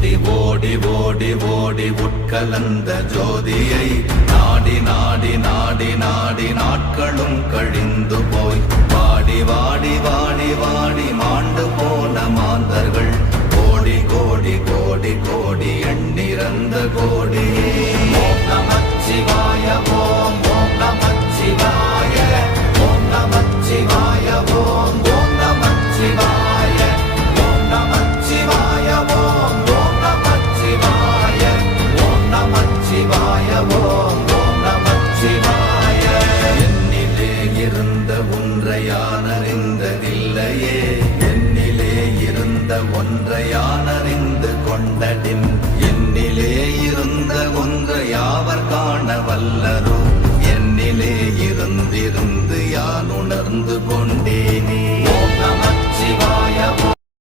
ஓடி ஓடி ஓடி ஓடி உட்கலந்த ஜோதியை நாடி நாடி நாடி நாடி நாட்களும் கழிந்து போய் வாடி வாடி வாடி வாடி மாண்டு போன மாந்தர்கள் கோடி கோடி கோடி கோடி எண்ணிறந்த கோடி. ஓம் நமச்சிவாய ஓம் ஓம் நமச்சிவாய ஓம் நமச்சிவாய ஓம் ஓம் நமச்சிவாய ஓம் நமச்சிவாய ஓம் ஓம் நமச்சிவாய ஓம் நமச்சிவாய ஓம் ஓம் நமச்சிவாய. என்னிலே இருந்த ஒன்றை யான் அறிந்ததில்லையே, என்னிலே இருந்த ஒன்றை யான்